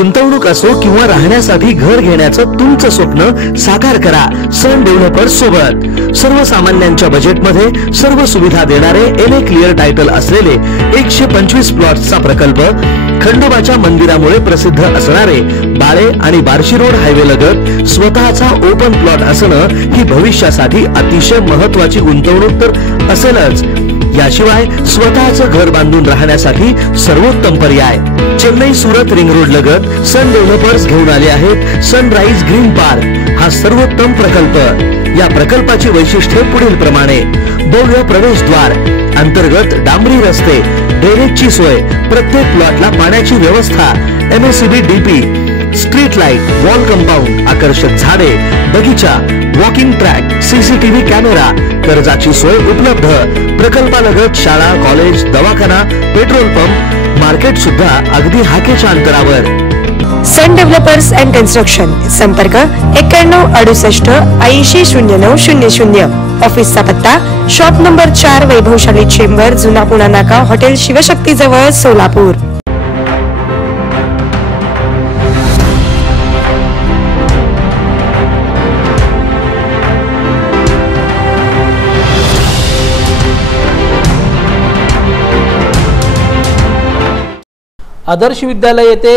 गुंतवणूक असो किंवा राहण्यासाठी घर घेण्याचं तुमचं स्वप्न साकार करा सन डेव्हलपर्स सोबत। सर्वसामान्यांच्या बजेटमध्ये सर्व सुविधा देणारे एनए क्लिअर टायटल असलेले 125 प्लॉट्सचा प्रकल्प, खंडोबाच्या मंदिरामुळे प्रसिद्ध असणारे बाळे आणि बार्शी रोड हायवे लगत स्वतःचा ओपन प्लॉट असणं ही भविष्यासाठी अतिशय महत्त्वाची गुंतवणूक तर असेलच, याशिवाय स्वतःचं घर बांधून राहण्यासाठी सर्वोत्तम पर्याय। चेन्नई सुरत रिंग रोड लगत सन डेव्हलपर्स घेऊन आले आहेत सनराइज ग्रीन पार्क हा सर्वोत्तम प्रकल्प। या प्रकल्पाची वैशिष्ट्ये पुढील प्रमाणे: भव्य प्रवेशद्वार, अंतर्गत डांबरी रस्ते, ड्रेनेजची सोय, प्रत्येक प्लॉटला पाण्याची व्यवस्था, MSCB DP, street light, wall compound, आकर्षक झाडे, बगीचा, वॉकिंग ट्रॅक, सीसीटीव्ही कॅमेरा, कर्जाची सोय उपलब्ध। प्रकल्पालगत शाळा, कॉलेज, दवाखाना, पेट्रोल पंप, मार्केट सुद्धा अगदी हाकेच्या अंतरावर। सन डेव्हलपर्स अँड कन्स्ट्रक्शन, संपर्क 91 68 80 09 00। ऑफिसचा पत्ता शॉप नंबर 4, वैभवशाली चेंबर, जुना पुणा नाका, हॉटेल शिवशक्ती जवळ, सोलापूर। आदर्श विद्यालय येथे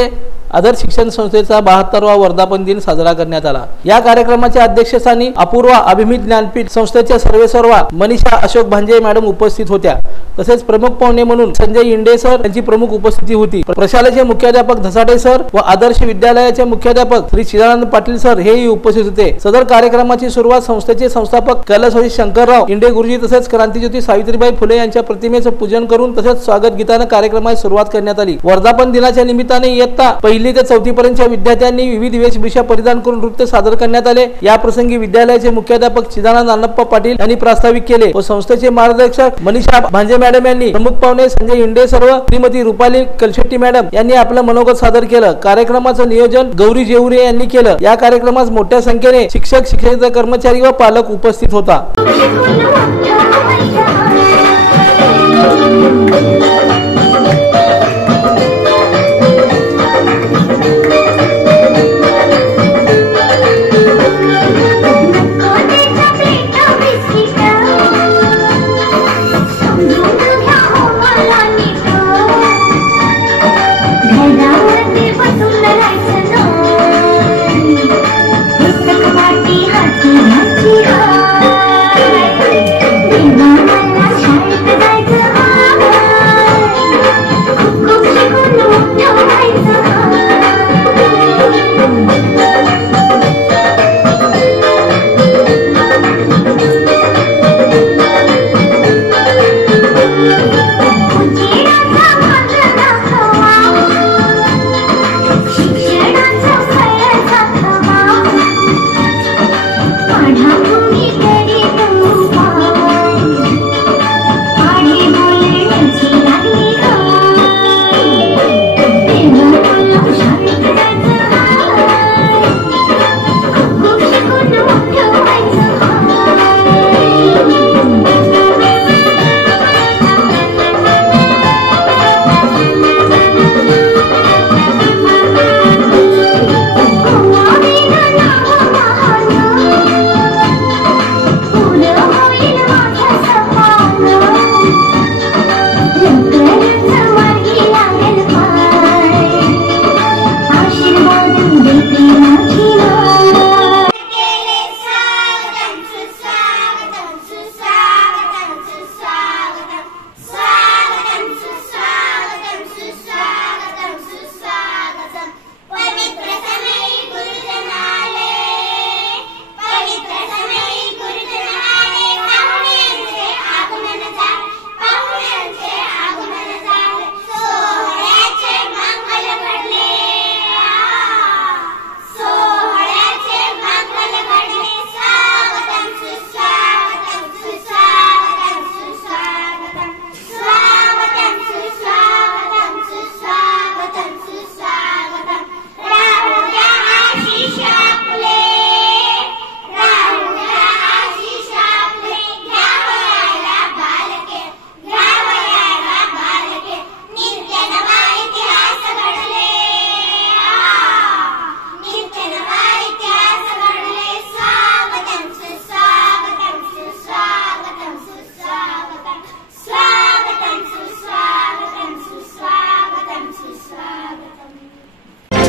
आदर्श शिक्षण संस्थेचा 72वा वर्धापन दिन साजरा करण्यात आला। या कार्यक्रमाच्या अध्यक्षस्थानी अपूर्वा अभिमित ज्ञानपीठ संस्थेच्या सर्वेसर्वा मनीषा अशोक भांजे मॅडम उपस्थित होत्या। तसेच प्रमुख पाहुणे म्हणून संजय इंडे सर यांची प्रमुख उपस्थिती होती। प्रशालेचे मुख्याध्यापक धसाटे सर व आदर्श विद्यालयाचे मुख्याध्यापक श्री चिदानंद पाटील सर हेही उपस्थित होते। सदर कार्यक्रमाची सुरुवात संस्थेचे संस्थापक कैलासवासी शंकरराव इंडे गुरुजी तसेच क्रांतिज्योती सावित्रीबाई फुले यांच्या प्रतिमेचं पूजन करून तसेच स्वागत गीताने कार्यक्रमाची सुरुवात करण्यात आली। वर्धापन दिनाच्या निमित्ताने इयत्ता 1ली ते 4थी पर्यंतच्या विद्यार्थ्यांनी विविध वेशभूषा परिधान करून नृत्य सादर करण्यात आले। या प्रसंगी विद्यालयाचे मुख्याध्यापक चिदानंद अण्णप्पा पाटील यांनी प्रास्ताविक केले व संस्थेचे मार्गदर्शक मनीषा भांजे मॅडम यांनी, प्रमुख पाहुणे संजय इंडे सर, श्रीमती रुपाली कलशेट्टी मॅडम यांनी आपलं मनोगत सादर केलं। कार्यक्रमाचं नियोजन गौरी जेवरे यांनी केलं। या कार्यक्रमास मोठ्या संख्येने शिक्षक, शिक्षक कर्मचारी व पालक उपस्थित होता।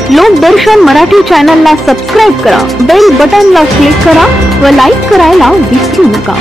लोकदर्शन मराठी चॅनलला सबस्क्राईब करा, बेल बटनला क्लिक करा व लाईक करायला विसरू नका.